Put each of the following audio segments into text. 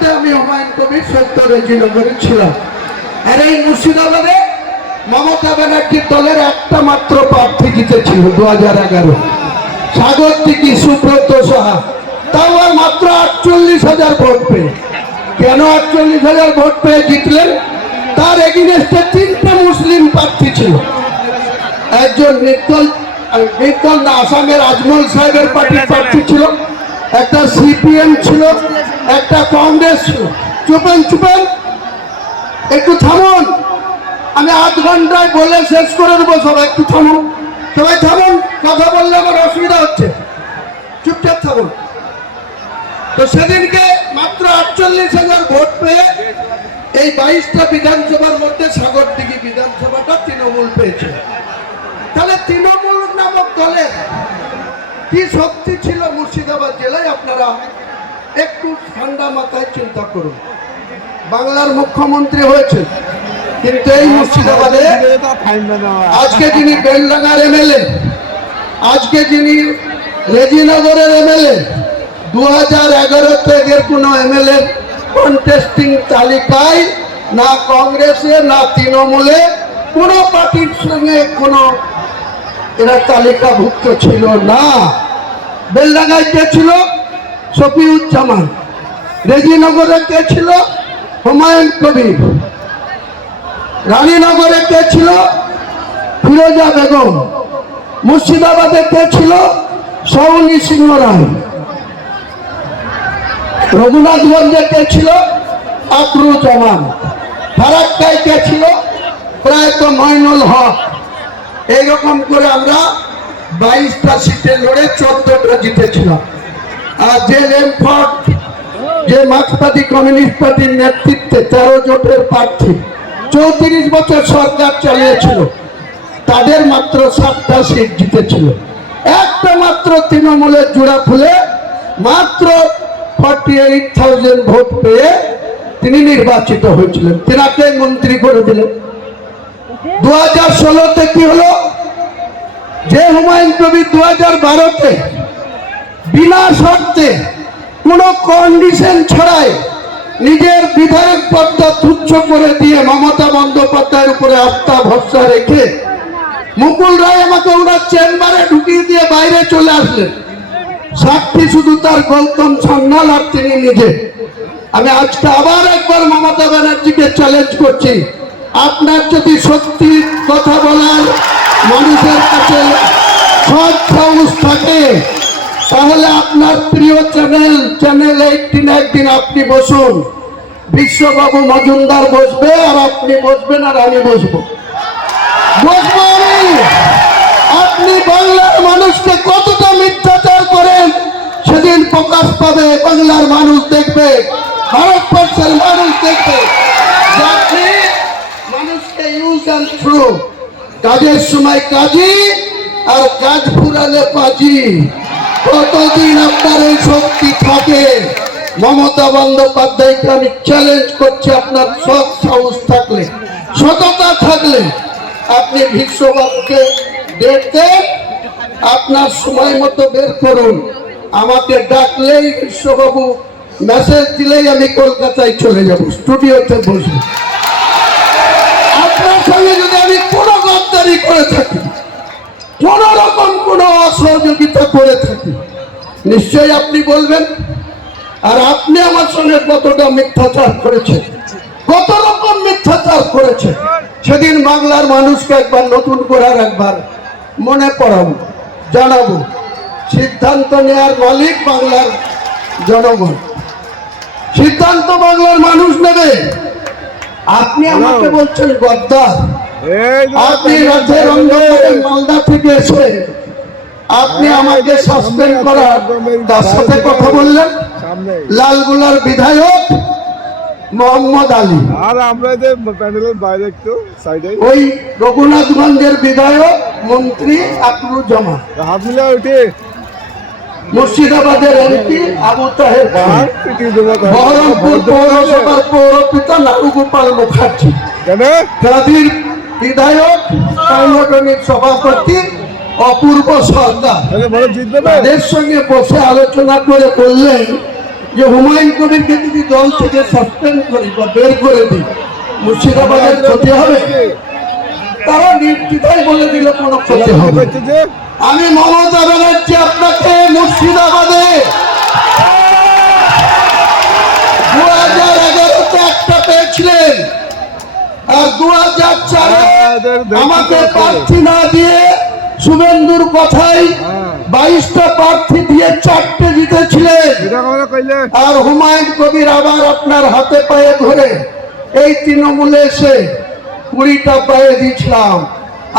মধ্যে আমি হুমায়ুন কবির 70 রেজিনগরে ছিলাম। আর এই মুর্শিদাবাদে মমতা ব্যানার্জির দলের একটা মাত্র প্রার্থী জিতেছিল 2011, সাগরদিঘি সুব্রত সাহা, তাও আর মাত্র 48,000 ভোট পেয়ে। কেন 48,000 ভোট পেয়ে জিতলেন? তার এগেইনস্টে 3টে মুসলিম প্রার্থী ছিল। একজন নির্দল না, আসামের আজমল সাহেবের পার্টির প্রার্থী ছিল, একটা সিপিএম ছিল, একটা কংগ্রেস ছিল। চুপেন একটু থামুন, আমি 8 ঘন্টায় বলে শেষ করে দেবো। সবাই একটু থামুন, সবাই থামুন, কথা বললে আমার অসুবিধা হচ্ছে, চুপচাপ থাকুন। তো সেদিনকে মাত্র 48,000 ভোট পেয়ে এই 22টা বিধানসভার মধ্যে সাগরদিঘি বিধানসভাটা তৃণমূল পেয়েছে। তাহলে তৃণমূল নামক দলের কি শক্তি ছিল মুর্শিদাবাদ জেলায়, আপনারা একটু ঠান্ডা মাথায় চিন্তা করুন। বাংলার মুখ্যমন্ত্রী হয়েছে, কিন্তু এই মুর্শিদাবাদে আজকে যিনি বেলডাঙ্গার এমএলএ, আজকে যিনি রেজিনগরের এমএলএ, 2011 থেকে কোনো এমএলএ কন্টেস্টিং তালিকায় না কংগ্রেসে না তৃণমূলে কোনো পার্টির সঙ্গে কোনো এরা তালিকাভুক্ত ছিল না। বেলডাঙ্গায় কে ছিল? শফিউজ্জামান। রেজিনগরে কে ছিল? হুমায়ুন কবির। রানীনগরে কে ছিল? ফিরোজা বেগম। মুর্শিদাবাদে কে ছিল? সৌনি সিংহ রায়। রঘুনাথগঞ্জে কে ছিল? আকরুজ্জামান। ফারাক্কায় কে ছিল? প্রয়াত মইনুল হক। এইরকম করে আমরা 22টা সিটে লড়ে 14টা জিতেছিলাম। আর যে লেমফোর্ড, যে মার্ক্সবাদী কমিউনিস্ট পার্টির নেতৃত্বে 13 জোটের প্রার্থী 34 বছর সরকার চালিয়েছিল, তাদের মাত্র 7টা সিট জিতেছিল। একটা মাত্র তৃণমূলের জোড়া ফুলে মাত্র 48,000 ভোট পেয়ে তিনি নির্বাচিত হয়েছিলেন, তিনাকে মন্ত্রী করে দিলেন। 2016-তে কি হলো? যে হুমায়ুন কবির 2012-তে বিনা শর্তে কোনো কন্ডিশন ছাড়াই নিজের বিধায়ক পদটা তুচ্ছ করে দিয়ে মমতা বন্দ্যোপাধ্যায়ের উপরে আস্থা ভরসা রেখে মুকুল রায় আমাকে ওনার চেম্বারে ঢুকিয়ে দিয়ে বাইরে চলে আসলেন। সাক্ষী শুধু তার গৌতম সান্যাল আর তিনি নিজে। আমি আজকে আবার একবার মমতা ব্যানার্জিকে চ্যালেঞ্জ করছি, আপনার যদি সত্যি কথা বলার মানুষের কাছে সৎ সাহস থাকে, তাহলে আপনার প্রিয় চ্যানেল 18 একদিন আপনি বসুন, বিশ্ববাবু মজুমদার বসবে আর আপনি বসবেন আর আমি বসবো আমি। আপনি বাংলার মানুষকে কতটা মিথ্যাচার করেন সেদিন প্রকাশ পাবে। বাংলার মানুষ দেখবে, ভারতবর্ষের মানুষ দেখবে। আপনি মানুষকে ইউজ অ্যান্ড থ্রো, কাজের সময় কাজী আর কাজ ফুরালে পাজি। কতদিন আপনার এই শক্তি থাকে? মমতা বন্দ্যোপাধ্যায়কে আমি চ্যালেঞ্জ করছি, আপনার সৎ সাহস থাকলে, সততা থাকলে আপনি বিশ্ববাবুকে ডেট দেন, আপনার সময় মতো বের করুন। আমাকে ডাকলেই বিশ্ববাবু মেসেজ দিলেই আমি কলকাতায় চলে যাব, স্টুডিওতে বসবো। আপনার সঙ্গে যদি আমি কোনো গদ্দারি করে থাকি, কোন রকম কোনো অসহযোগিতা করে থাকি, নিশ্চয়ই আপনি বলবেন। আর আপনি আমার সঙ্গে কতটা মিথ্যাচার করেছেন, কত রকম মিথ্যাচার করেছেন, সেদিন বাংলার মানুষকে একবার নতুন করে আর একবার মনে পড়াবো, জানাবো। সিদ্ধান্ত নেওয়ার মালিক বাংলার জনগণ, সিদ্ধান্ত বাংলার মানুষ নেবে। আপনি আমাকে বলছেন গদ্দার। আপনি রাতের অন্ধকারে মালদা থেকে এসে আপনি আমাকে সাসপেন্ড করার তার সাথে কথা বললেন লালগুলার বিধায়ক মোহাম্মদ আলী, আর আমরা যে প্যানেলের বাইরে একটু সাইডে ওই রঘুনাথগঞ্জের বিধায়ক মন্ত্রী আকরুজ্জামান, হাত মিলা উঠে মুর্শিদাবাদের এমপি আবু তাহের খান, বহরমপুর পৌরসভার পৌরপিতা নারুগোপাল মুখার্জি, গাজীর বিধায়ক সাংগঠনিক সভাপতি অপূর্ব সরকার, তাদের সঙ্গে বসে আলোচনা করে বললেন যে হুমায়ুন কবিরকে যদি দল থেকে সাসপেন্ড করি বা বের করে দিই মুর্শিদাবাদের ক্ষতি হবে? তারা নির্দ্বিধায় বলে দিল কোনো ক্ষতি হবে। আমি মমতা ব্যানার্জি আপনাকে মুর্শিদাবাদে 2011-তে একটা পেয়েছিলেন, আর 2004-এ আমাকে প্রার্থী না দিয়ে শুভেন্দুর কথাই 22টা প্রার্থী দিয়ে 4টে জিতেছিলেন। আর হুমায়ুন কবির আবার আপনার হাতে পায়ে ধরে এই তৃণমূলে এসে 20টা পায়ে দিয়েছিলাম।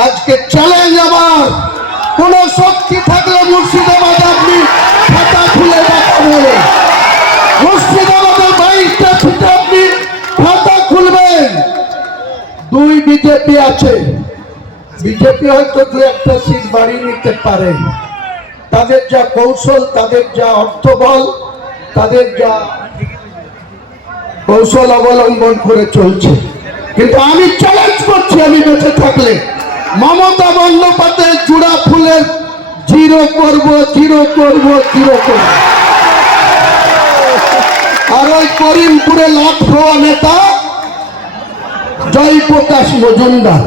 আজকে চ্যালেঞ্জ আমার, কোন শক্তি থাকলে মুর্শিদাবাদ আপনি খাতা খুলে দেখাবেন। মুর্শিদাবাদে 22টা সিটে আপনি খাতা খুলবেন। 2 বিজেপি আছে, বিজেপি হয়তো 2-1টা সিট বাড়িয়ে নিতে পারে। তাদের যা কৌশল, তাদের যা অর্থবল, তাদের যা কৌশল অবলম্বন করে চলছে। কিন্তু আমি চ্যালেঞ্জ করছি, আমি বেঁচে থাকলে মমতা বন্দ্যোপাধ্যায় জুড়া ফুলের জিরো করব, জিরো করব, জিরো করব। আর ওই করিমপুরে লাটফোয়া নেতা জয়প্রকাশ মজুমদার,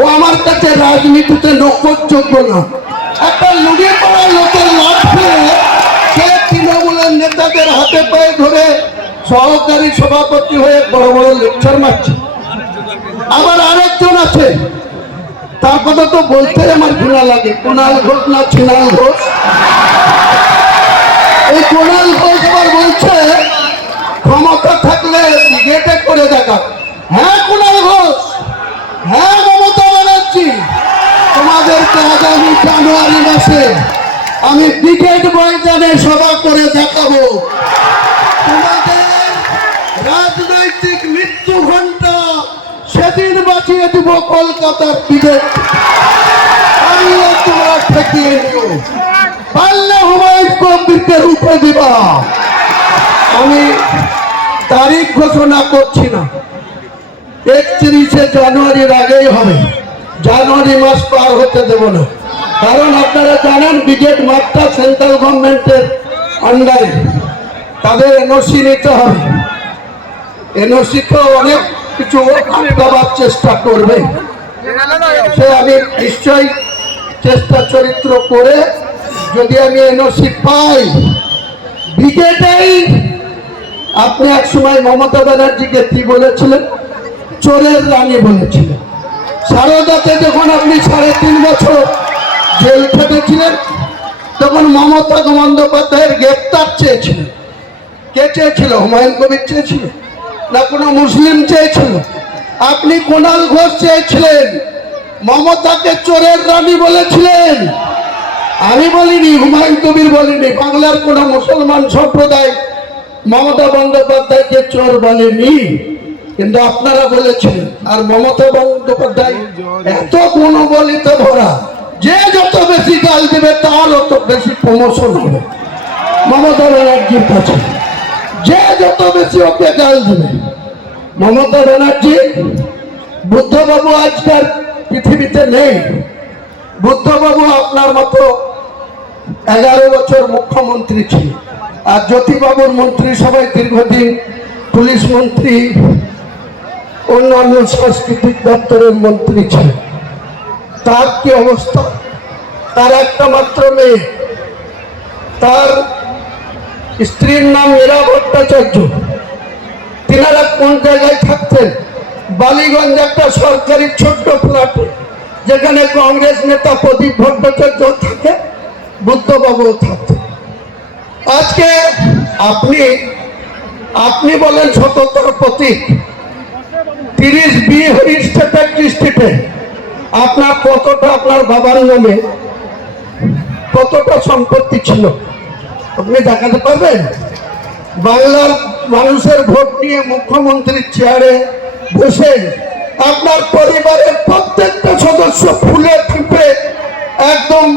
ও আমার কাছে রাজনীতিতে নকরযোগ্য না। একটা লুড়িয়ে পড়া লোকের লাট ফেলে সে তৃণমূলের নেতাদের হাতে পায়ে ধরে সহকারী সভাপতি হয়ে বড় বড় লেকচার মারছে। আবার আরেকজন আছে, তার কথা তো বলতে আমার ঘৃণা লাগে, কুণাল ঘোষ না ছিনাল ঘোষ। এই কুণাল ঘোষ আবার বলছে ক্ষমতা থাকলে গেটে করে দেখা। হ্যাঁ কুণাল ঘোষ, হ্যাঁ মমতা ব্যানার্জি, তোমাদেরকে আগামী জানুয়ারি মাসে আমি ব্রিগেড ময়দানে সভা করে দেখাবো। তোমাদের রাজনৈতিক মৃত্যু ঘন্টা সেদিন বাঁচিয়ে দিব কলকাতার ব্রিগেড। পারলে তোমরা ঠেকিয়ে নিও, পারলে হুমায়ুন কবিরকে রূপে দিবা। আমি তারিখ ঘোষণা করছি না, 31শে জানুয়ারির আগেই হবে। জানুয়ারি মাস পার হতে দেব না, কারণ আপনারা জানেন ব্রিগেড মাঠটা সেন্ট্রাল গভর্নমেন্টের আন্ডারে, তাদের এনওসি নিতে হবে। এনওসি তো অনেক কিছু আটকাবার চেষ্টা করবে, সে আমি নিশ্চয়ই চেষ্টা চরিত্র করে যদি আমি এনওসি পাই ব্রিগেডেই। আপনি এক সময় মমতা ব্যানার্জিকে কি বলেছিলেন? চোরের রানী বলেছিলেন। সারদাতে যখন আপনি 3.5 বছর জেল খেটেছিলেন, তখন মমতা বন্দ্যোপাধ্যায়ের গ্রেপ্তার চেয়েছিলেন। কে চেয়েছিল? হুমায়ুন কবির চেয়েছিল না কোনো মুসলিম চেয়েছিল? আপনি কুণাল ঘোষ চেয়েছিলেন, মমতাকে চোরের রানী বলেছিলেন। আমি বলিনি, হুমায়ুন কবির বলিনি, বাংলার কোন মুসলমান সম্প্রদায় মমতা বন্দ্যোপাধ্যায়কে চোর বলেনি, কিন্তু আপনারা বলেছিলেন। আর মমতা বন্দ্যোপাধ্যায় এত গুণবলিত ভরা, যে যত বেশি গাল দেবে তার অত বেশি প্রমোশন হবে মমতা ব্যানার্জির কাছে। যে যত বেশি ওকে গাল দেবে, মমতা ব্যানার্জি, বুদ্ধবাবু আজকাল পৃথিবীতে নেই। বুদ্ধবাবু আপনার মতো 11 বছর মুখ্যমন্ত্রী ছিল, আর জ্যোতিবাবুর মন্ত্রিসভায় দীর্ঘদিন পুলিশ মন্ত্রী, অন্যান্য সাংস্কৃতিক দপ্তরের মন্ত্রী ছিল। তার কি অবস্থা? তার একটা মাত্র মেয়ে, তার স্ত্রীর নাম মীরা ভট্টাচার্য। তিনারা কোন জায়গায় থাকতেন? বালিগঞ্জ একটা সরকারি ছোট্ট ফ্ল্যাটে, যেখানে কংগ্রেস নেতা প্রদীপ ভট্টাচার্য থাকে, বুদ্ধবাবু থাকতেন। আজকে আপনি বলেন সততার প্রতীক, 30B স্টেটে আপনার কতটা, আপনার বাবার নামে কতটা সম্পত্তি ছিল আপনি দেখাতে পারবেন? বাংলার মানুষের ভোট নিয়ে মুখ্যমন্ত্রীর চেয়ারে বসে আপনার পরিবারের প্রত্যেকটা সদস্য ফুলে ফুপে একদম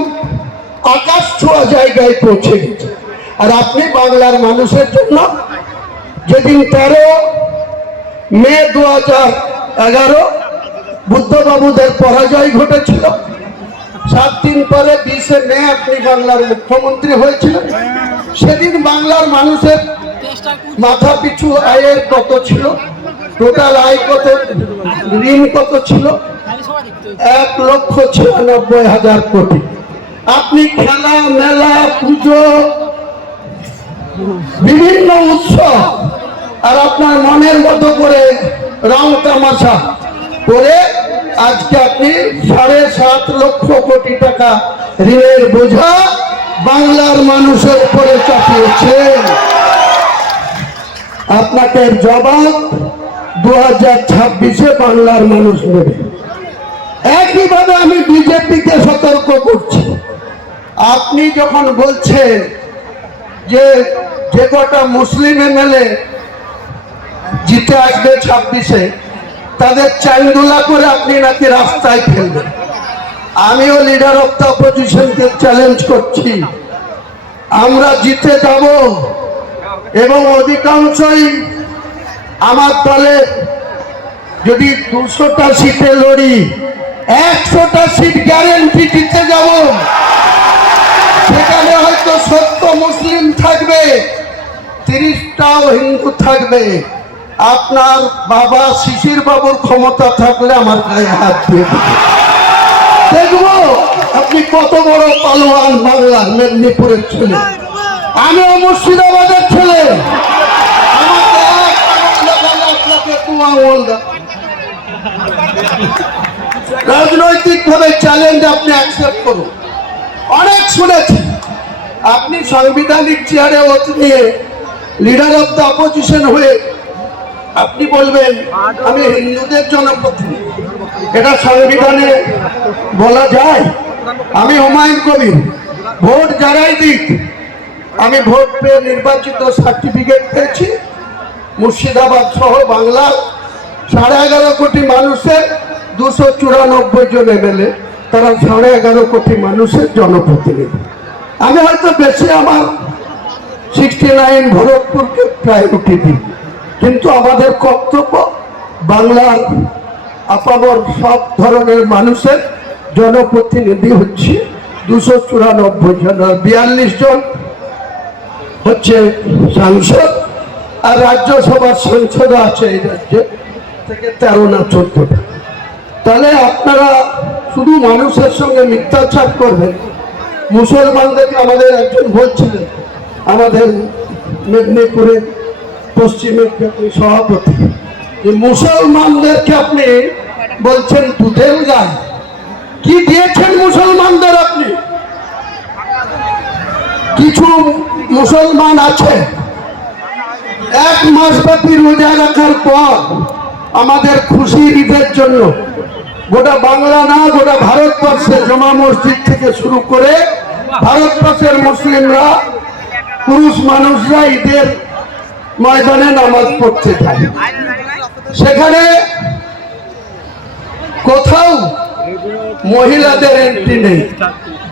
আকাশ ছোঁয়া জায়গায় পৌঁছে গেছে। আর আপনি বাংলার মানুষের জন্য যেদিন 13 মে 2011 বুদ্ধবাবুদের পরাজয় ঘটেছিল, 7 দিন পরে 20 মে আপনি বাংলার মুখ্যমন্ত্রী হয়েছিলেন। সেদিন বাংলার মানুষের মাথা পিছু আয়ের কত ছিল, টোটাল আয় কত, ঋণ কত ছিল? 1,96,000 কোটি। আপনি খেলা মেলা পুজো বিভিন্ন উৎসব আর আপনার মনের মতো করে রং তামাশা করে আজকে আপনি 7.5 লক্ষ কোটি টাকা ঋণের বোঝা বাংলার মানুষের উপরে চাপিয়েছেন। আপনাকে জবাব 2026-এ বাংলার মানুষ নেবে। একইভাবে আমি বিজেপিকে সতর্ক করছি, আপনি যখন বলছেন যে যে কটা মুসলিম এমএলএ জিতে আসবে 26-এ তাদের চাইন্দোলা করে আপনি নাকি রাস্তায় ফেলবেন, আমিও লিডার অফ দ্য অপোজিশনকে চ্যালেঞ্জ করছি, আমরা জিতে যাব এবং অধিকাংশই আমার দলে যদি 200টা সিটে লড়ি 100টা সিট গ্যারেন্টি দিতে যাব। সেখানে হয়তো 70 মুসলিম থাকবে, 30টাও হিন্দু থাকবে। আপনার বাবা শিশির বাবুর ক্ষমতা থাকলে আমার গায়ে হাত দিয়ে দেখবো আপনি কত বড় পালোয়ান। বাংলার মেদিনীপুরের ছেলে, আমিও মুর্শিদাবাদের ছেলে, রাজনৈতিক ভাবে চ্যালেঞ্জ আপনি অ্যাকসেপ্ট করুন। অনেক শুনেছি আপনি সাংবিধানিক চেয়ারে ওত নিয়ে লিডার অফ দ্য অপোজিশন হয়ে আপনি বলবেন আমি হিন্দুদের জনপ্রতিনিধি, এটা সংবিধানে বলা যায়? আমি হুমায়ুন কবির, ভোট যারাই দিক আমি ভোট পেয়ে নির্বাচিত সার্টিফিকেট পেয়েছি। মুর্শিদাবাদ সহ বাংলার 11.5 কোটি মানুষের 294 জন এমএলএ, তারা 11.5 কোটি মানুষের জনপ্রতিনিধি। আমি হয়তো বেশি আমার 69 ভরতপুরকে প্রায়োরিটি দিই, কিন্তু আমাদের কর্তব্য বাংলার আপামর সব ধরনের মানুষের জনপ্রতিনিধি হচ্ছে 294 জন, 42 জন হচ্ছে সাংসদ, আর রাজ্যসভার সাংসদ আছে এই রাজ্যে থেকে 13 না 14টা। তাহলে আপনারা শুধু মানুষের সঙ্গে মিথ্যাচার করবেন। মুসলমানদেরকে আমাদের একজন বলছিলেন, আমাদের মেদিনীপুরের পশ্চিমের সভাপতি, যে মুসলমানদেরকে আপনি বলছেন দুধের গায়ে। কি দিয়েছেন মুসলমানদের আপনি? কিছু মুসলমান আছে 1 মাস ব্যাপী রোজা রাখার পর আমাদের খুশি ঈদের জন্য গোটা বাংলা না গোটা ভারতবর্ষে জমা মসজিদ থেকে শুরু করে ভারতবর্ষের মুসলিমরা পুরুষ মানুষরা ঈদের ময়দানে নামাজ পড়তে যায়। সেখানে কোথাও মহিলাদের এন্ট্রি নেই।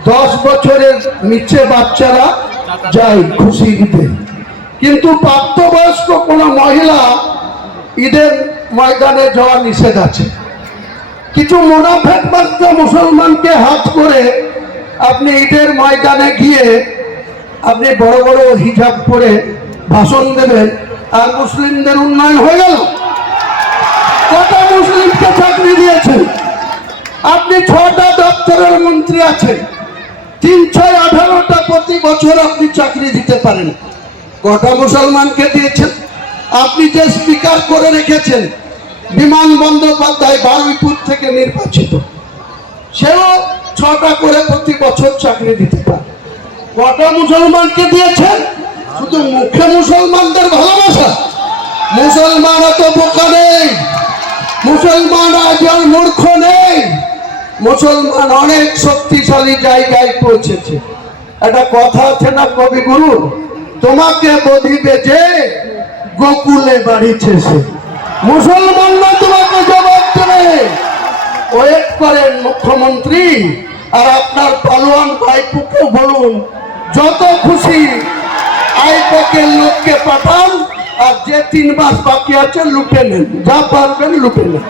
10 বছরের নিচে বাচ্চারা যায় খুশি ঈদে, কিন্তু প্রাপ্তবয়স্ক কোনো মহিলা ঈদের ময়দানে যাওয়া নিষেধ আছে। কিছু মুনাফেক বাচ্চা মুসলমানকে হাত করে আপনি ঈদের ময়দানে গিয়ে আপনি বড় বড় হিজাব পরে ভাষণ দেবেন, আর মুসলিমদের উন্নয়ন হয়ে গেল? কত মুসলিমকে চাকরি দিয়েছেন আপনি? 6টা দপ্তরের মন্ত্রী আছেন, 3-6-18টা প্রতি বছর আপনি চাকরি দিতে পারেন। কটা মুসলমানকে দিয়েছেন? আপনি যে স্পিকার করে রেখেছেন বিমান বন্দ্যোপাধ্যায় বারুইপুর থেকে নির্বাচিত, সেও 6টা করে প্রতি বছর চাকরি দিতে পারে। কটা মুসলমানকে দিয়েছেন? শুধু মুখে মুসলমানদের ভালোবাসা। মুসলমান এত বোকা নেই, মুসলমান আজ আর মূর্খ নেই, মুসলমান অনেক শক্তিশালী জায়গায় পৌঁছেছে। একটা কথা আছে না কবিগুরু, তোমাকে বধিবে যে গোকুলে বাড়িছে সে। মুসলমানরা তোমাকে জবাব দেবে। ওয়েট করেন মুখ্যমন্ত্রী, আর আপনার পালোয়ান ভাইপুকে বলুন যত খুশি আইপ্যাকের লোককে পাঠান, আর যে 3 মাস বাকি আছে লুটে নেন, যা পারবেন লুটে নেন।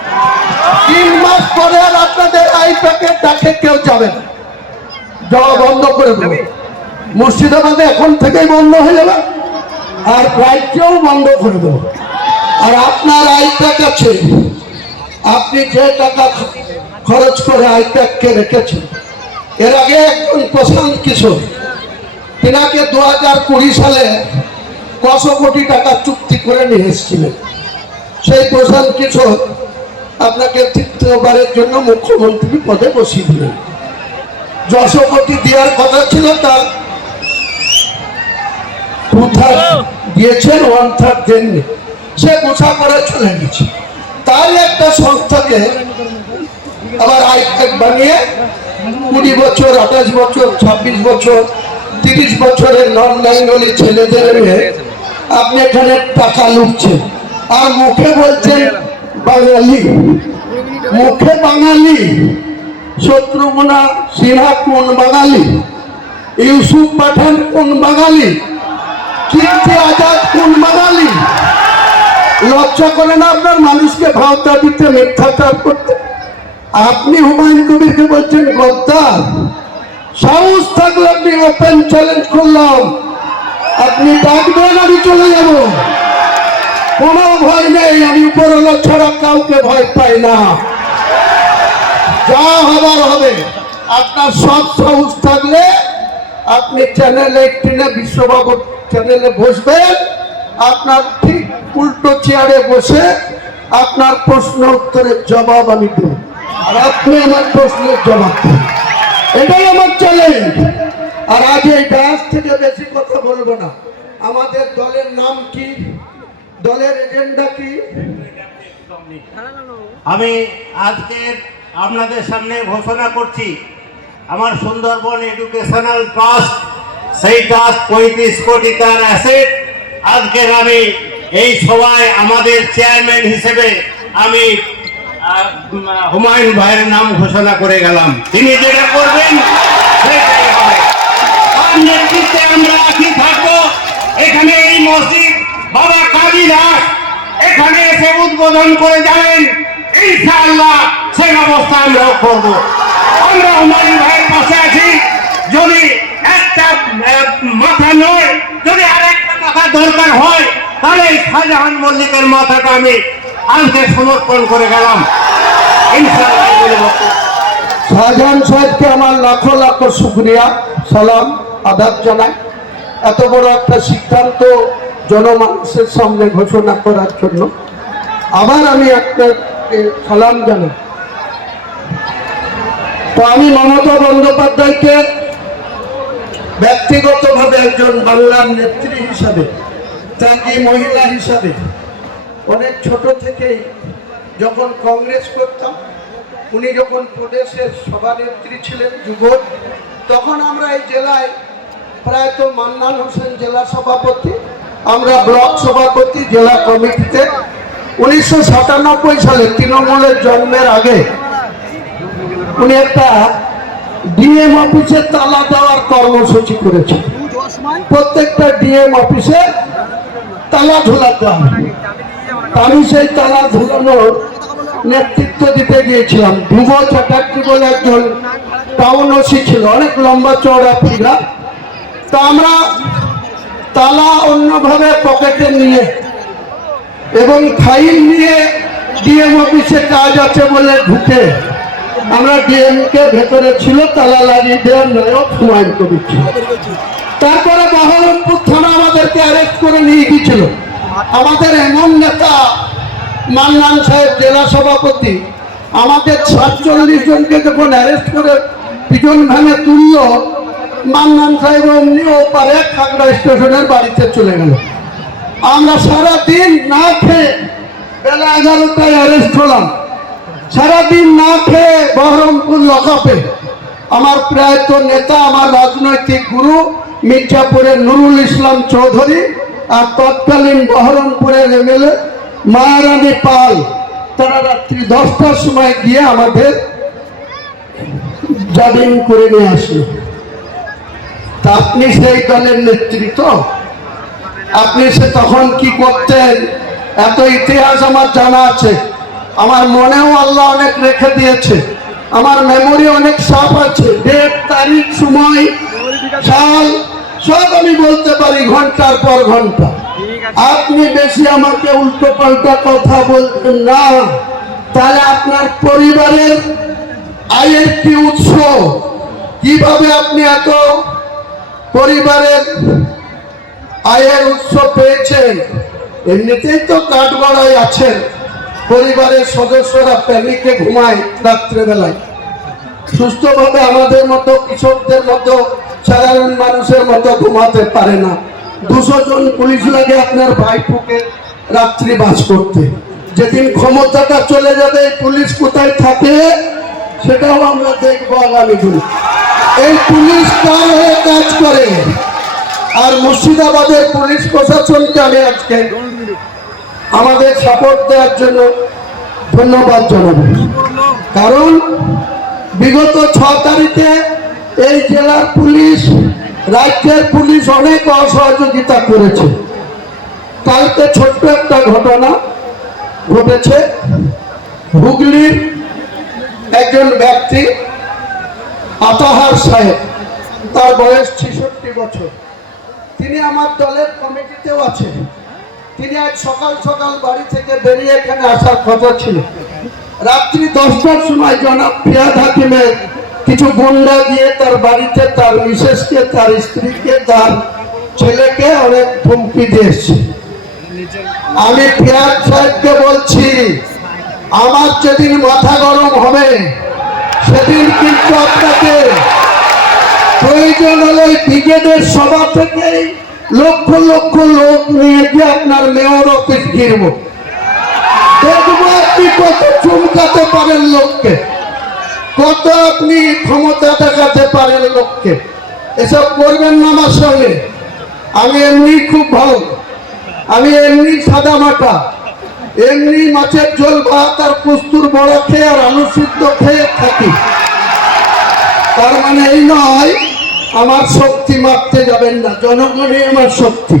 3 মাস পরে আর আপনাদের আইপ্যাকের ডাকে কেউ যাবে না, যাওয়া বন্ধ করে দেবে। মুর্শিদাবাদে এখন থেকেই বন্ধ হয়ে যাবে। আর রাজ্যও বন্ধ করে দেবো। আর আপনার আইপ্যাক আছে, আপনি যে টাকা খরচ করে আইপ্যাককে রেখেছেন, এর আগে একজন প্রশান্ত কিশোর, তেনাকে 2020 সালে 100 কোটি টাকা চুক্তি করে নিয়ে এসেছিলেন। সেই প্রশান্ত কিশোর আপনাকে তৃতীয়বারের জন্য মুখ্যমন্ত্রী পদে বসিয়ে দিলেন। 100 কোটি দেওয়ার কথা ছিল, তার 2/3 দিয়েছেন, 1/3 দেননি। সে গোছা করে চলে গেছে। তাই একটা সংস্থাকে আবার আইপ্যাক বানিয়ে 20 বছর, 28 বছর, 26 বছর, 30 বছরের নন বেঙ্গলি ছেলেদের নিয়ে আপনি এখানে টাকা লুটছেন, আর মুখে বলছেন বাঙালি। মুখে বাঙালি, শত্রুঘ্ন সিনহা কোন বাঙালি, ইউসুফ পাঠান কোন বাঙালি, কীর্তি আজাদ কোন বাঙালি? লজ্জা করে না আপনার মানুষকে ভাওতা দিতে, মিথ্যাচার করতে? আপনি হুমায়ুন কবিরকে বলছেন গদ্দার। সাহস থাকলে আপনি ওপেন চ্যালেঞ্জ করলাম, আপনি ডাকবেন, আমি চলে যাব, কোনো ভয় নেই। আমি উপরওয়ালা ছাড়া কাউকে ভয় পাই না। যা হবার হবে। আপনার সব সাহস থাকলে আপনি চ্যানেল 18-এ বিশ্ববাবুর চ্যানেলে বসবেন, আপনার ঠিক উল্টো চেয়ারে বসে আপনার প্রশ্ন উত্তরের জবাব আমি দেব, আর আপনি আমার প্রশ্নের জবাব দেন। এটাই আমার চ্যালেঞ্জ। আর আজ এই ডান্স থেকে বেশি কথা বলবো না। আমাদের দলের নাম কি, দলের এজেন্ডা কি? আমি আজকে আপনাদের সামনে ঘোষণা করছি, আমার সুন্দরবন এডুকেশনাল ট্রাস্ট, সেই ট্রাস্ট 35 কোটি তার অ্যাসেট। আজকের আমি এই সভায় আমাদের চেয়ারম্যান হিসেবে আমি হুমায়ুন ভাইয়ের নাম ঘোষণা করে গেলাম। তিনি যেটা করবেন সেটাই হবে। তার নেতৃত্বে আমরা আছি, থাকবো। এখানে এই মসজিদ বাবা কাজী দাস এখানে এসে উদ্বোধন করে যাবেন, ইনশাআল্লাহ সেই ব্যবস্থা আমরাও করবো। আমরা হুমায়ুন ভাইয়ের পাশে আছি। যদি একটা মাথা নয়, যদি আরেকটা মাথা দরকার হয়, তাহলে শাহজাহান মল্লিকের মাথাটা আমি আজকে সমর্পণ করে গেলাম, ইনশাআল্লাহ। শাহজাহান সাহেবকে আমার লাখো লাখো শুকরিয়া, সালাম, আদাব জানাই। এত বড় একটা সিদ্ধান্ত জনমানুষের সামনে ঘোষণা করার জন্য আবার আমি আপনাকে সালাম জানাই। তো আমি মমতা বন্দ্যোপাধ্যায়কে ব্যক্তিগতভাবে একজন বাংলার নেত্রী হিসাবে, ত্যাগী মহিলা হিসাবে, অনেক ছোট থেকেই যখন কংগ্রেস করতাম, উনি যখন প্রদেশের সভানেত্রী ছিলেন যুবক, তখন আমরা এই জেলায় প্রায়ত মান্নান হোসেন জেলা সভাপতি, আমরা ব্লক সভাপতি জেলা কমিটিতে। 1997 সালে তৃণমূলের জন্মের আগে উনি একটা ডিএম অফিসে তালা দেওয়ার কর্মসূচি করেছেন। প্রত্যেকটা ডিএম অফিসে তালা ঝুলাতে হবে। আমি সেই তালা ঝুলানোর নেতৃত্ব দিতে গিয়েছিলাম। ধ্রুব চ্যাটার্জি বলে একজন টাউন ওসি ছিল, অনেক লম্বা চওড়া ফিগার। তা আমরা তালা অন্যভাবে পকেটে নিয়ে এবং ফাইল নিয়ে ডিএম অফিসে কাজ আছে বলে ঢুকে আমরা ডিএম কে ভেতরে ছিল তালা লাগিয়ে দেওয়ার নায়ক হুমায়ুন কবির ছিল। তারপরে বহরমপুর থানা আমাদেরকে অ্যারেস্ট করে নিয়ে গিয়েছিল। আমাদের এমন নেতা মান্নান সাহেব জেলা সভাপতি আমাদের 47 জনকে যখন অ্যারেস্ট করে পিছন ভ্যানে তুলল, মান্নান সাহেব অমনিও পারে খাগড়া স্টেশনের বাড়িতে চলে গেল। আমরা সারাদিন না খেয়ে, বেলা 11টায় অ্যারেস্ট হলাম, সারাদিন না খেয়ে বহরমপুর লকআপে। আমার প্রায়ত নেতা, আমার রাজনৈতিক গুরু মির্জাপুরের নুরুল ইসলাম চৌধুরী আর তৎকালীন বহরমপুরের এমএলএ মায়ারানী পাল, তারা রাত্রি 10টার সময় গিয়ে আমাদের জামিন করে নিয়ে আসলো। তা আপনি সেই দলের নেতৃত্ব, আপনি সে তখন কি করতেন এত ইতিহাস আমার জানা আছে। আমার মনেও আল্লাহ অনেক রেখে দিয়েছে, আমার মেমোরি অনেক সাফ আছে। ডেট, তারিখ, সময়, সাল সব আমি বলতে পারি ঘন্টার পর ঘন্টা। আপনি বেশি আমাকে উল্টো পাল্টা কথা বলবেন না, তাহলে আপনার পরিবারের আয়ের কি উৎস, কিভাবে আপনি এত পরিবারের আয়ের উৎস পেয়েছেন? এমনিতেই তো কাঠগড়ায় আছেন, পরিবারের সদস্যরা প্যানিকে ঘুমায় রাত্রেবেলায়, সুস্থভাবে আমাদের মতো কৃষকদের মতো সাধারণ মানুষের মতো ঘুমাতে পারে না। 200 জন পুলিশ লাগে আপনার ভাইপোকে রাত্রি বাস করতে। যেদিন ক্ষমতাটা চলে যাবে পুলিশ কোথায় থাকে সেটাও আমরা দেখবো আগামী দিন। এই পুলিশ কার হয়ে কাজ করে? আর মুর্শিদাবাদের পুলিশ প্রশাসনকে আমি আজকে আমাদের সাপোর্ট দেওয়ার জন্য ধন্যবাদ জানাবো, কারণ বিগত 6 তারিখে এই জেলার পুলিশ, রাজ্যের পুলিশ অনেক অসহযোগিতা করেছে। কালকে ছোট্ট একটা ঘটনা ঘটেছে, হুগলির একজন ব্যক্তি আতাহার সাহেব, তার বয়স 66 বছর, তিনি আমার দলের কমিটিতেও আছেন। তিনি আজ সকাল সকাল বাড়ি থেকে বেরিয়ে এখানে আসার কথা ছিল। রাত্রি 10টার সময় জনাব ফিয়াদ হাকিমের কিছু গুন্ডা দিয়ে তার বাড়িতে তার মিসেসকে, তার স্ত্রীকে, তার ছেলেকে অনেক ধমকি দিয়েছে। আমি ফিয়াদ সাহেবকে বলছি, আমার যেদিন মাথা গরম হবে সেদিন কিন্তু আপনাকে প্রয়োজন হলে ব্রিগেডের সভা থেকেই লক্ষ লক্ষ লোক নিয়ে গিয়ে আপনার মেয়র অফিস ঘিরব, দেখবো আপনি কত চুমকাতে পারেন লোককে, কত আপনি ক্ষমতা দেখাতে পারেন লোককে। এসব করবেন না আমার সঙ্গে। আমি এমনি খুব ভালো, আমি এমনি সাদা মাটা, এমনি মাছের ঝোল ভাত আর কুস্তুর বড়া খেয়ে আর আলু সিদ্ধ খেয়ে থাকি। তার মানে এই নয় আমার শক্তি মাপতে যাবেন না, জনগণই আমার শক্তি।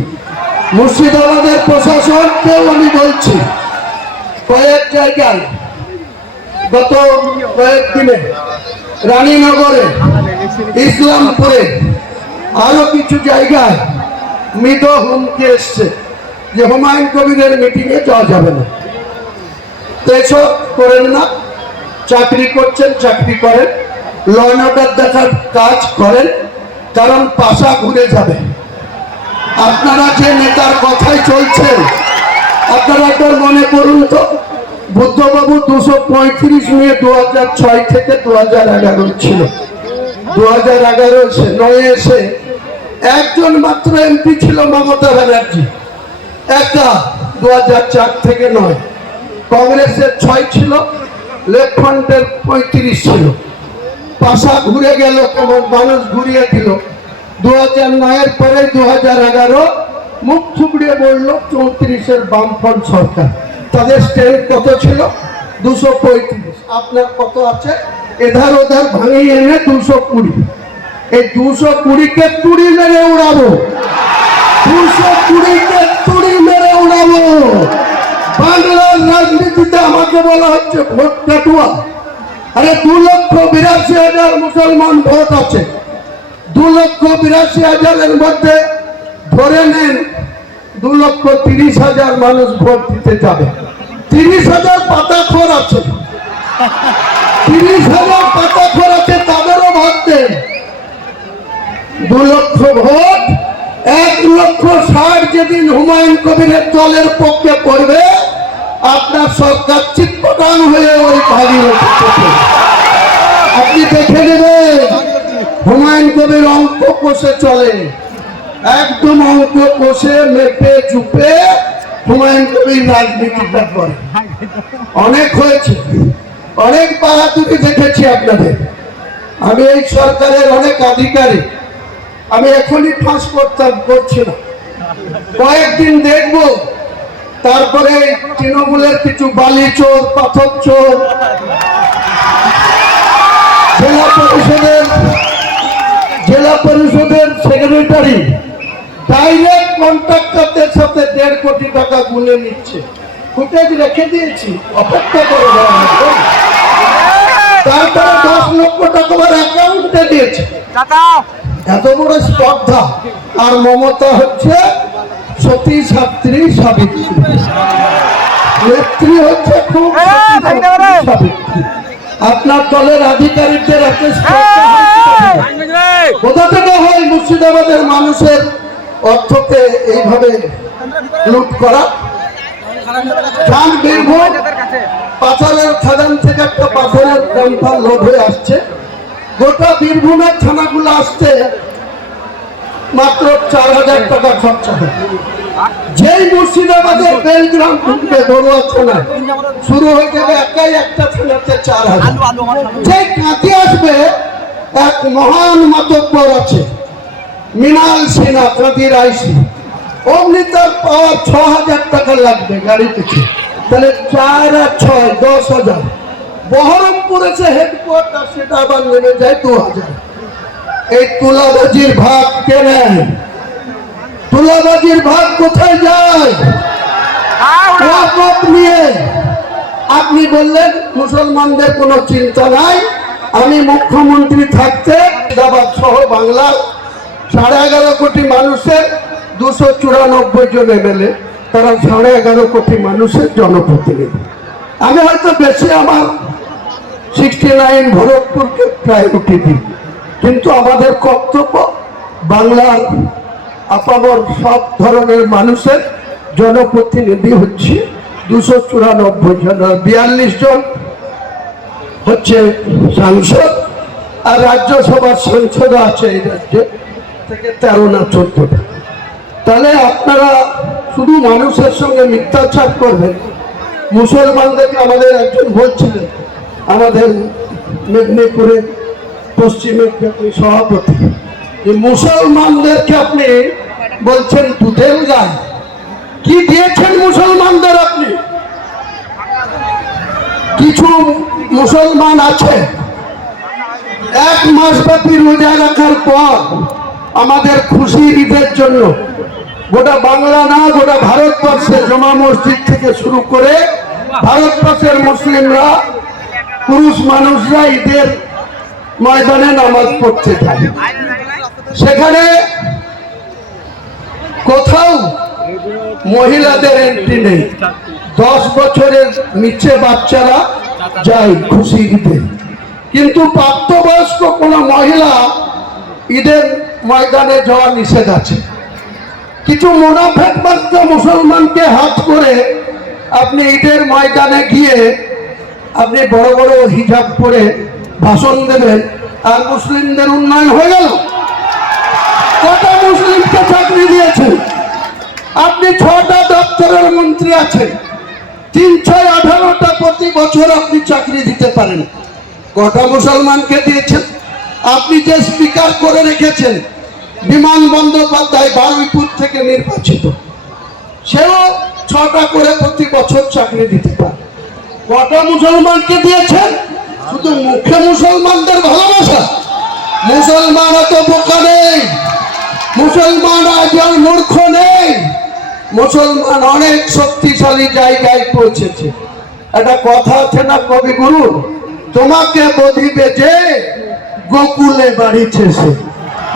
মুর্শিদাবাদের প্রশাসনকেও আমি বলছি, কয়েক জায়গায় গত কয়েকদিনে রানীনগরে, ইসলামপুরে, আরো কিছু জায়গায় মৃদ হুমকি এসছে যে হুমায়ুন কবিরের মিটিংয়ে যাওয়া যাবে না। তো এসব করেন না, চাকরি করছেন চাকরি করেন, ল অ্যান্ড অর্ডার দেখার কাজ করেন, কারণ পাশা ঘুরে যাবে। আপনারা যে নেতার কথাই চলছেন, আপনারা একবার মনে করুন তো, বুদ্ধবাবু 235 নিয়ে 2006 থেকে 2011 ছিল, 2011 এসে একজন মাত্র এমপি ছিল মমতা ব্যানার্জি, একা 2004 থেকে 9। কংগ্রেসের 6 ছিল, লেফট ফ্রন্টের 35 ছিল। পাশা ঘুরে গেল, কেমন মানুষ ঘুরিয়ে দিল। 2009 পরে 2011 মুখ থুবড়িয়ে বলল 34-এর বামফ্রন্ট সরকার। তাদের স্ট্রেংথ কত ছিল? 235। আপনার কত আছে? এধার ওধার ভাঙিয়ে এনে 220। এই 220-কে তুড়ি মেরে উড়াবো, 220-কে তুড়ি মেরে উড়াবো। বাংলার রাজনীতিতে আমাকে বলা হচ্ছে ভোট কাটুয়া। আরে 2,82,000 মুসলমান ভোট আছে, 2,82,000-এর মধ্যে ধরে নেন 2,30,000 মানুষ ভোট দিতে যাবে। 30,000 পাতাখোর আছে, 30,000 পাতাখোর আছে, তাদেরও ভোট দেন। 2 লক্ষ ভোট, 1,60,000 যেদিন হুমায়ুন কবিরের দলের পক্ষে পড়বে, আপনার সরকার চিৎপটাং হয়ে ওই ভারী আপনি দেখে নেবেন। হুমায়ুন কবির অঙ্ক কষে চলে, একদম অঙ্ক কষে মেপে চুপে হুমায়ুন কবির রাজনীতিটা করে। অনেক হয়েছে, অনেক বাহাদুরি দেখেছি আপনাদের। আমি এই সরকারের অনেক আধিকারিক, আমি এখনই ফাঁস করছি না, কয়েকদিন দেখবো, তারপরে তৃণমূলের কিছু বালি চোর, পাথর চোর, জেলা পরিষদের সেক্রেটারি ডাইরেক্ট কন্ট্রাক্টরদের সাথে 1.5 কোটি টাকা গুনে নিচ্ছে। ফুটেজ রেখে দিয়েছি, অপেক্ষা করে তারপরে 10 লক্ষ টাকা আমার অ্যাকাউন্টে দিয়েছে। এত বড় স্পর্ধা। আর মমতা হচ্ছে সতী সাবিত্রী সাবিত্রী, নেত্রী হচ্ছে খুব সতী সাবিত্রী। আপনার দলের আধিকারিকদের আপনি কোথা থেকে হয় মুর্শিদাবাদের মানুষের অর্থকে এইভাবে লুট করা? যান বীরভূম পাথরের খাদান থেকে একটা পাথরের ড্যাম্পার লোড হয়ে আসছে, গোটা বীরভূমের থানাগুলো আসতে মাত্র 4,000 টাকা খরচা হয়। যেই মুর্শিদাবাদের বেলগ্রাম ঢুকবে বড়ুয়া থানা শুরু হয়ে যাবে একাই একটা থানাতে 4,000। যেই কাঁদি আসবে এক মহান মাতব্বর আছে মৃণাল সিনহা, কাঁদির আইসি, অমনি তার পাওয়া 6,000 টাকা লাগবে গাড়ি পিছু, তাহলে 4 আর 6 10,000। বহরমপুর আছে হেডকোয়ার্টার, সেটা আবার নেমে যায় 2,000। এই তুলাবাজির ভাগ কে নেয়? তুলাবাজির ভাগ কোথায় যায়? ওয়াকফ নিয়ে। আপনি বললেন মুসলমানদের কোনো চিন্তা নাই, আমি মুখ্যমন্ত্রী থাকতে হায়দ্রাবাদ সহ বাংলার 11.5 কোটি মানুষের 294 জন এমএলএ, তারা 11.5 কোটি মানুষের জনপ্রতিনিধি। আমি হয়তো বেশি আমার 69 ভরতপুরকে প্রায়োরিটি দিই, কিন্তু আমাদের কর্তব্য বাংলার আপামর সব ধরনের মানুষের জনপ্রতিনিধি হচ্ছে 294 জন, আর 42 জন হচ্ছে সাংসদ, আর রাজ্যসভার সাংসদ আছে এই রাজ্যে থেকে 13 না 14টা। তাহলে আপনারা শুধু মানুষের সঙ্গে মিথ্যাচার করবেন। মুসলমানদেরকে আমাদের একজন বলছিলেন, আমাদের মেদিনীপুরে পশ্চিমের সভাপতি, যে মুসলমানদেরকে আপনি বলছেন দুধের গায়ে। কি দিয়েছেন মুসলমানদের আপনি? কিছু মুসলমান আছে 1 মাস ব্যাপী রোজা রাখার পর আমাদের খুশি ঈদের জন্য গোটা বাংলা না গোটা ভারতবর্ষে জমা মসজিদ থেকে শুরু করে ভারতবর্ষের মুসলিমরা পুরুষ মানুষরা ঈদের ময়দানে নামাজ পড়তে যায়। সেখানে কোথাও মহিলাদের এন্ট্রি নেই। 10 বছরের নিচে বাচ্চারা যায় খুশি ঈদে, কিন্তু প্রাপ্তবয়স্ক কোনো মহিলা ঈদের ময়দানে যাওয়া নিষেধ আছে। কিছু মুনাফেক মাত্র মুসলমানকে হাত করে আপনি ঈদের ময়দানে গিয়ে আপনি বড় বড় হিজাব পরে ভাষণ দেবেন, আর মুসলিমদের উন্নয়ন হয়ে গেল? কত মুসলিমকে চাকরি দিয়েছেন আপনি? 6টা দপ্তরের মন্ত্রী আছেন, 3-6-18টা প্রতি বছর আপনি চাকরি দিতে পারেন। কটা মুসলমানকে দিয়েছেন? আপনি যে স্পিকার করে রেখেছেন বিমান বন্দ্যোপাধ্যায় বারুইপুর থেকে নির্বাচিত, সেও 6টা করে প্রতি বছর চাকরি দিতে পারে। কটা মুসলমানকে দিয়েছেন? শুধু মুখে মুসলমানদের ভালোবাসা। মুসলমান এত বোকা নেই, মুসলমান আজ আর মূর্খ নেই, মুসলমান অনেক শক্তিশালী জায়গায় পৌঁছেছে। একটা কথা আছে না কবিগুরু, তোমাকে বধিবে যে গোকুলে বাড়িছে সে।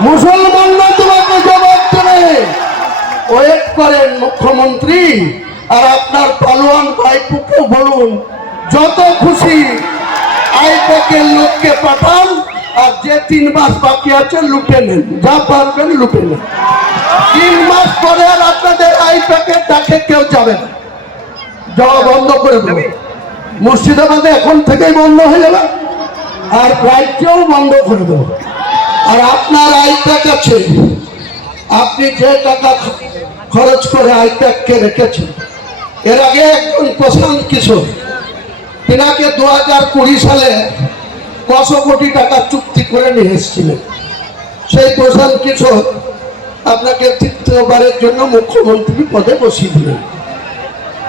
মুসলমানরা তোমাকে জবাব দেবে। ওয়েট করেন মুখ্যমন্ত্রী, আর আপনার পালোয়ান ভাইপুকে বলুন যত খুশি আইপ্যাকের লোককে পাঠান, আর যে 3 মাস বাকি আছে লুটে নেন, যা পারবেন লুটে নেন। 3 মাস পরে আর আপনাদের আইপ্যাকের ডাকে কেউ যাবে না, যাওয়া বন্ধ করে দেবে। মুর্শিদাবাদে এখন থেকেই বন্ধ হয়ে যাবে, আর রাজ্যেও বন্ধ করে দেবো। আর আপনার আইপ্যাক আছে, আপনি যে টাকা খরচ করে আইপ্যাককে রেখেছেন। এর আগে একজন প্রশান্ত কিশোর, তিনাকে 2020 সালে 500 কোটি টাকা চুক্তি করে নিয়ে এসেছিলেন। সেই প্রশান্ত কিশোর আপনাকে 3য়বারের জন্য মুখ্যমন্ত্রী পদে বসিয়ে দিলেন।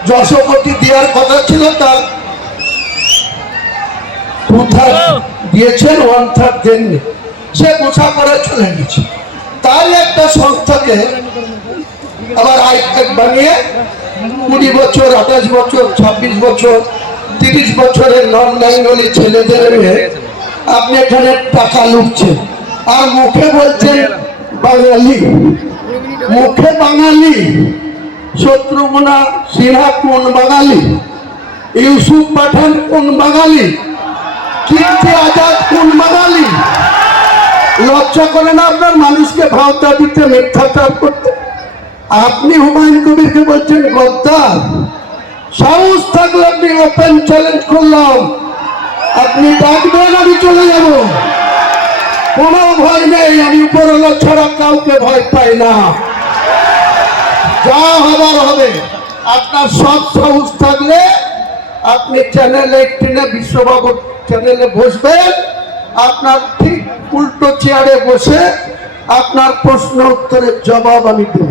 100 কোটি দেওয়ার কথা ছিল, তার 2/3 দিয়েছেন, 1/3 দেননি। সে গোছা করে চলে গেছে। তাই একটা সংস্থাকে আবার আইপ্যাক বানিয়ে 20 বছর, 28 বছর, 26 বছর, 30 বছরের নন বেঙ্গলি ছেলেদের নিয়ে আপনি এখানে টাকা লুটছেন, আর মুখে বলছেন বাঙালি, মুখে বাঙালি, শত্রুঘ্না সিনহা কোন বাঙালি, ইউসুফ পাঠান কোন বাঙালি, কীর্তি আজাদ কোন বাঙালি? লজ্জা করে না আপনার মানুষকে ভাওতা দিতে, মিথ্যাচার করতে? আপনি হুমায়ুন কবিরকে বলছেন গদ্দার। সাহস থাকলে আপনি ওপেন চ্যালেঞ্জ করলাম, আপনি ডাকবেন, আমি চলে যাব, কোনো ভয় নেই। আমি উপরওয়ালা ছাড়া কাউকে ভয় পাই না। যা হবার হবে। আপনার সব সাহস থাকলে আপনি চ্যানেল 18-এ বিশ্ববাবুর চ্যানেলে বসবেন, আপনার ঠিক উল্টো চেয়ারে বসে আপনার প্রশ্ন উত্তরের জবাব আমি দেব,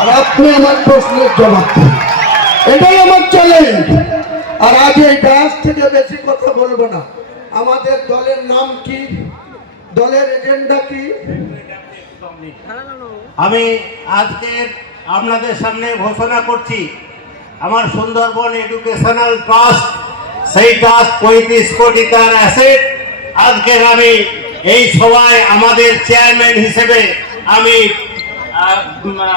আর আপনি আমার প্রশ্নের জবাব দেন। এটাই আমার চ্যালেঞ্জ। আর আজ এই ডান্স থেকে বেশি কথা বলবো না। আমাদের দলের নাম কি, দলের এজেন্ডা কি? আমি আজকে আপনাদের সামনে ঘোষণা করছি, আমার সুন্দরবন এডুকেশনাল ট্রাস্ট, সেই ট্রাস্ট 35 কোটি তার অ্যাসেট। আজকের আমি এই সভায় আমাদের চেয়ারম্যান হিসেবে আমি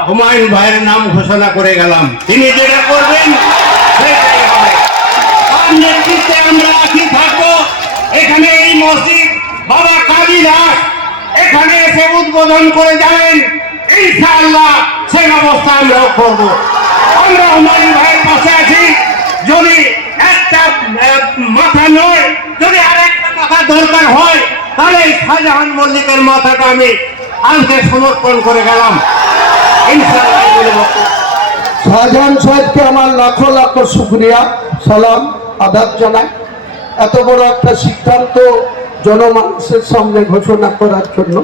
হুমায়ুন ভাইয়ের নাম ঘোষণা করে গেলাম। তিনি যেটা করবেন সেটাই হবে। তার নেতৃত্বে আমরা আছি থাকবো। এখানে এই মসজিদ বাবা কাজী দাস এখানে এসে উদ্বোধন করে যাবেন, ইনশাআল্লাহ সে ব্যবস্থা আমরাও করব। আমরা হুমায়ুন ভাইয়ের পাশে আছি। যদি একটা মাথা নয়, যদি আরেকটা মাথা দরকার হয়, তাহলে শাহজাহান মল্লিকের মাথাটা আমি আজকে সমর্পণ করে গেলাম, ইনশাআল্লাহ। শাহজাহান সাহেবকে আমার লাখো লাখো শুকরিয়া, সালাম, আদাব জানাই এত বড় একটা সিদ্ধান্ত জনমানুষের সামনে ঘোষণা করার জন্য।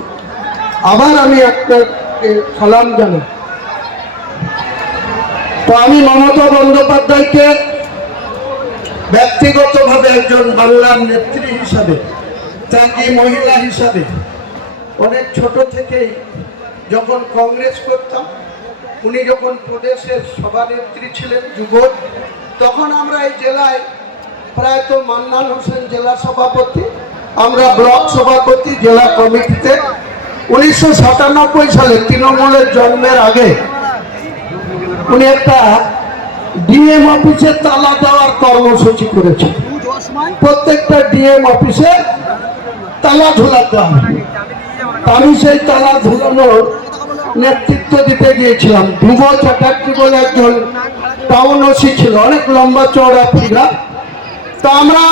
আবার আমি আপনাকে সালাম জানাই। তো আমি মমতা বন্দ্যোপাধ্যায়কে ব্যক্তিগতভাবে একজন বাংলার নেত্রী হিসাবে, ত্যাগী মহিলা হিসাবে, অনেক ছোট থেকেই যখন কংগ্রেস করতাম, উনি যখন প্রদেশের সভানেত্রী ছিলেন যুবক, তখন আমরা এই জেলায় প্রায়ত মান্নান হোসেন জেলা সভাপতি, আমরা ব্লক সভাপতি জেলা কমিটিতে। 1997 সালে তৃণমূলের জন্মের আগে উনি একটা ডিএম অফিসে তালা দেওয়ার কর্মসূচি করেছেন। প্রত্যেকটা ডিএম অফিসে তালা ঝুলাতে হবে। আমি সেই তালা ঝুলানোর নেতৃত্ব দিতে গিয়েছিলাম। ধ্রুব চ্যাটার্জি বলে একজন টাউন ওসি ছিল, অনেক লম্বা চওড়া ফিগার। তা আমরা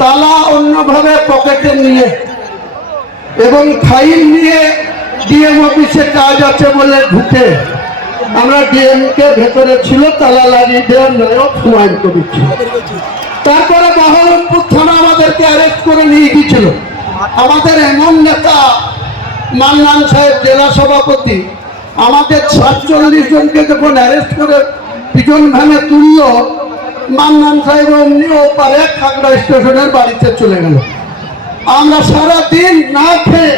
তালা অন্যভাবে পকেটে নিয়ে এবং ফাইল নিয়ে ডিএম অফিসে কাজ আছে বলে ঢুকে আমরা ডিএমকে ভেতরে ছিল, তালা লাগিয়ে দেওয়ার নায়ক হুমায়ুন কবির ছিল। তারপরে বহরমপুর থানা আমাদেরকে অ্যারেস্ট করে নিয়ে গিয়েছিল। আমাদের এমন নেতা মান্নান সাহেব জেলা সভাপতি, আমাদের 47 জনকে যখন অ্যারেস্ট করে পিছন ভ্যানে তুলল, মান্নান সাহেব অমনিও পারে খাগড়া স্টেশনের বাড়িতে চলে গেল। আমরা সারাদিন না খেয়ে,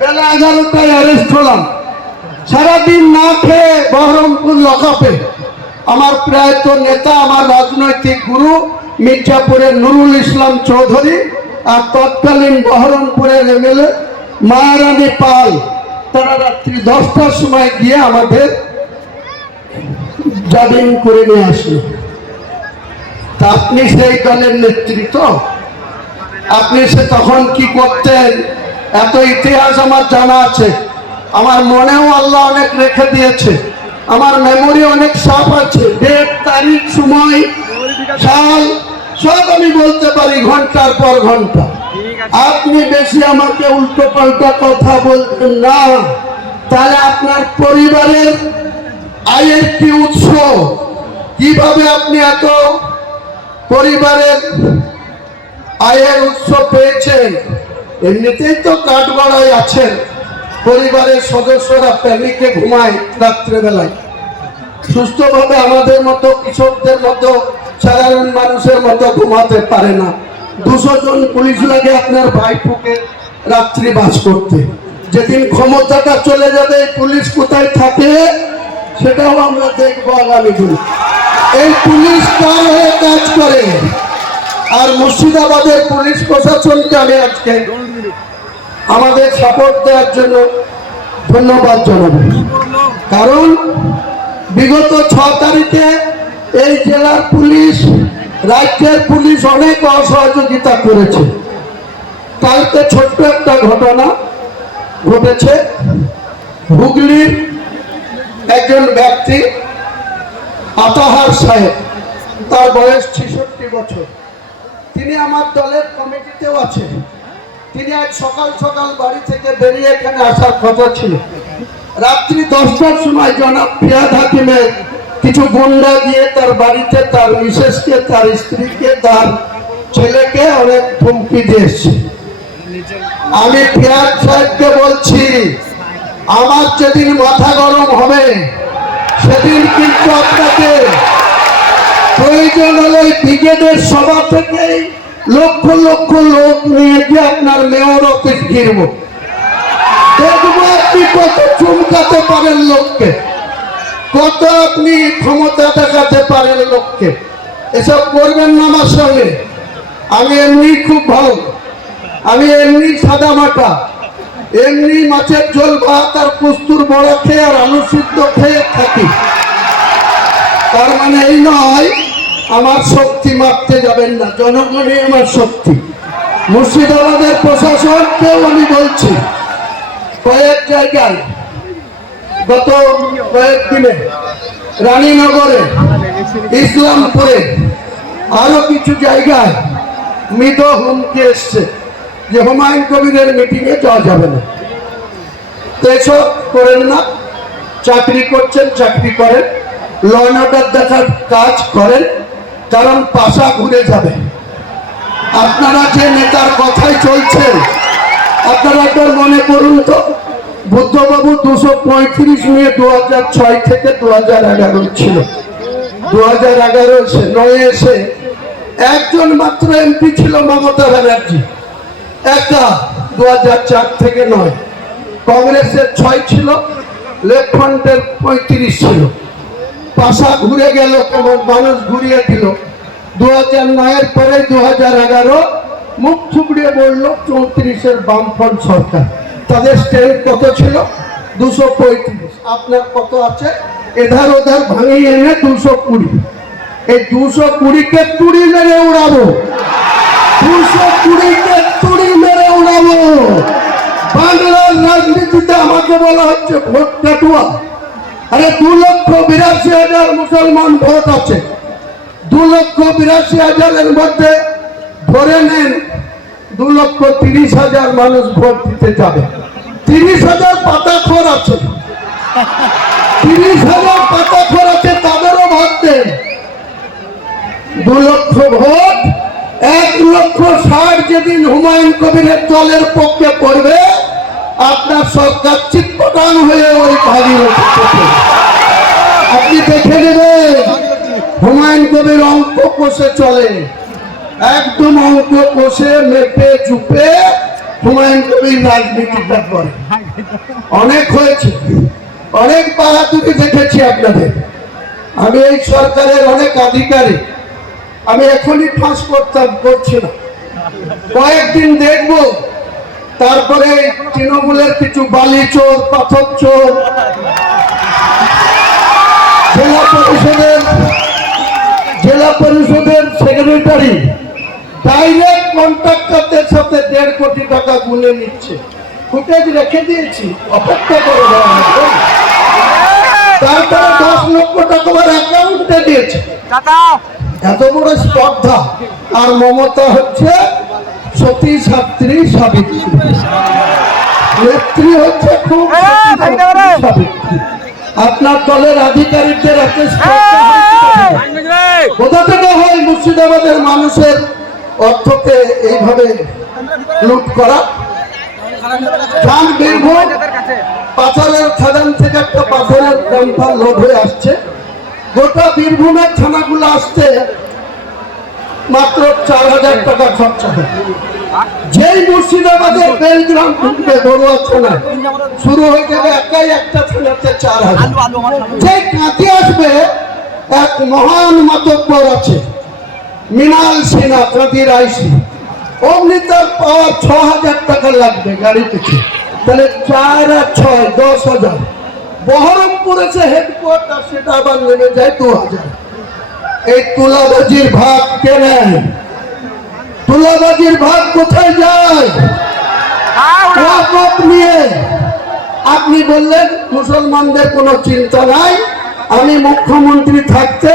বেলা 11টায় অ্যারেস্ট হলাম, সারাদিন না খেয়ে বহরমপুর লকআপে। আমার প্রায়ত নেতা, আমার রাজনৈতিক গুরু মির্জাপুরের নুরুল ইসলাম চৌধুরী আর তৎকালীন বহরমপুরের এমএলএ মায়ারানী পাল, তারা রাত্রি 10টার সময় গিয়ে আমাদের জামিন করে নিয়ে আসলো। তা আপনি সেই দলের নেতৃত্ব, আপনি সে তখন কি করতেন এত ইতিহাস আমার জানা আছে। আমার মনেও আল্লাহ অনেক রেখে দিয়েছে, আমার মেমোরি অনেক সাফ আছে। ডেট, তারিখ, সময়, সাল সব আমি বলতে পারি ঘন্টার পর ঘন্টা। আপনি বেশি আমাকে উল্টো পাল্টা কথা বলবেন না, তাহলে আপনার পরিবারের আয়ের কি উৎস, কিভাবে আপনি এত পরিবারের আয়ের উৎস পেয়েছেন? এমনিতেই তো কাঠগড়ায় আছেন, পরিবারের সদস্যরা ফ্যামিলিকে ঘুমায় রাত্রেবেলায়, সুস্থভাবে আমাদের মতো কৃষকদের মতো সাধারণ মানুষের মতো ঘুমাতে পারে না। 200 জন পুলিশ লাগে আপনার ভাইপোকে রাত্রি বাস করতে। যেদিন ক্ষমতাটা চলে যাবে পুলিশ কোথায় থাকে সেটাও আমরা দেখবো আগামী দিনে। এই পুলিশ কার হয়ে কাজ করে? আর মুর্শিদাবাদের পুলিশ প্রশাসনকে আমি আজকে আমাদের সাপোর্ট দেওয়ার জন্য ধন্যবাদ জানাবো। কারণ বিগত 6 তারিখে এই জেলার পুলিশ, রাজ্যের পুলিশ অনেক অসহযোগিতা করেছে। কালকে ছোট্ট একটা ঘটনা ঘটেছে। হুগলির একজন ব্যক্তি আতাহার সাহেব, তার বয়স 66 বছর। তিনি আমার দলের কমিটিতেও আছেন। তিনি আজ সকাল সকাল বাড়ি থেকে বেরিয়ে এখানে আসার কথা ছিল। রাত্রি 10টার সময় জনাব ফিয়াদ হাকিমের কিছু গুন্ডা দিয়ে তার বাড়িতে তার মিসেসকে, তার স্ত্রীকে, তার ছেলেকে অনেক ধমকি দিয়েছে। আমি ফিয়াদ সাহেবকে বলছি, আমার যেদিন মাথা গরম হবে সেদিন কিন্তু আপনাকে প্রয়োজন হলে ব্রিগেডের সভা থেকেই লক্ষ লক্ষ লোক নিয়ে গিয়ে আপনার মেয়র অফিস ঘিরব। দেখবো আপনি কত চুমকাতে পারেন লোককে, কত আপনি ক্ষমতা দেখাতে পারেন লোককে। এসব করবেন না আমার সঙ্গে। আমি এমনি খুব ভালো, আমি এমনি সাদা মাটা, এমনি মাছের ঝোল ভাত আর কুস্তুর বড়া খেয়ে আর আলু সিদ্ধ খেয়ে থাকি। তার মানে এই নয় আমার শক্তি মাপতে যাবেন না, জনগণই আমার শক্তি। মুর্শিদাবাদের প্রশাসনকেও আমি বলছি, কয়েক জায়গায় গত কয়েকদিনে রানীনগরে, ইসলামপুরে, আরো কিছু জায়গায় মৃদ হুমকি এসছে যে হুমায়ুন কবিরের মিটিংয়ে যাওয়া যাবে না। তো এসব করেন না। চাকরি করছেন, চাকরি করেন, ল অ্যান্ড অর্ডার দেখার কাজ করেন, কারণ পাশা ঘুরে যাবে। আপনারা যে নেতার কথাই চলছেন, আপনারা একবার মনে করুন তো, বুদ্ধবাবু 235 নিয়ে 2006 থেকে 2011 ছিল। 2011 এসে একজন মাত্র এমপি ছিল মমতা ব্যানার্জি, একা। 2004 থেকে 9 কংগ্রেসের 6 ছিল, লেফট ফ্রন্টের 35 ছিল। পাশা ঘুরে গেল, কেমন মানুষ ঘুরিয়ে দিল। 2009 পরে 2011 মুখ থুবড়িয়ে বললো 34-এর বামফ্রন্ট সরকার। তাদের স্ট্রেংথ কত ছিল? 235। আপনার কত আছে? এধার ওধার ভাঙিয়ে এনে 220। এই 220-কে তুড়ি মেরে উড়াবো, 220-কে তুড়ি মেরে উড়াবো। বাংলার রাজনীতিতে আমাকে বলা হচ্ছে ভোট কাটুয়া। আরে 2,82,000 মুসলমান ভোট আছে। 2,82,000-এর মধ্যে ধরে নেন 2,30,000 মানুষ ভোট দিতে যাবে। 30,000 পাতাখোর আছে, 30,000 পাতাখোর আছে, তাদেরও ভোট দেন। 2 লক্ষ ভোট, 1,60,000 যেদিন হুমায়ুন কবিরের দলের পক্ষে পড়বে, আপনার সরকার চিৎপটাং হয়ে ওই ভারী আপনি দেখে নেবেন। হুমায়ুন কবির অঙ্ক কষে চলে, একদম অঙ্ক কষে মেপে চুপে হুমায়ুন কবির রাজনীতিটা করে। অনেক হয়েছে, অনেক বাহাদুরি দেখেছি আপনাদের। আমি এই সরকারের অনেক আধিকারিক, আমি এখনই ফাঁস করছি না, কয়েকদিন দেখবো। তারপরে তৃণমূলের কিছু বালি চোর, পাথর চোর, জেলা পরিষদের সেক্রেটারি ডাইরেক্ট কন্ট্রাক্টরদের সাথে 1.5 কোটি টাকা গুনে নিচ্ছে। ফুটেজ রেখে দিয়েছি, অপেক্ষা করে দেওয়া হবে। তারপরে 10 লক্ষ টাকা আমার অ্যাকাউন্টে দিয়েছে। এত বড় স্পর্ধা। আর মমতা হচ্ছে সতী ছাত্রী সাবিত্রী, নেত্রী হচ্ছে খুব সাবিত্রী। আপনার দলের আধিকারিকদের কোথা থেকে হয় মুর্শিদাবাদের মানুষের অর্থকে এইভাবে লুট করা? বীরভূম পাথরের খাদান থেকে একটা পাথরের ডাম্পার লোড হয়ে আসছে। গোটা বীরভূমের থানাগুলো আসতে মাত্র 4,000 টাকা খরচা হয়। যেই মুর্শিদাবাদের বেলগ্রাম ঢুকবে বড়ুয়া থানায়, শুরু হয়ে যাবে একাই একটা থানাতে 4,000। যেই কাঁদি আসবে, এক মহান মাতব্বর আছে মৃণাল সিনহা, কাঁদির আইসি, অমনি তার পাওয়া 6,000 টাকা লাগবে গাড়ি পিছু। তাহলে 4 আর 6 10,000। বহরমপুরে যে হেডকোয়ার্টার সেটা আবার নেমে যায় 2000। এই তুলাবাজির ভাগ কে নেয়? তুলাবাজির ভাগ কোথায় যায়? ওয়াকফ নিয়ে। আপনি বললেন মুসলমানদের কোনো চিন্তা নাই, আমি মুখ্যমন্ত্রী থাকতে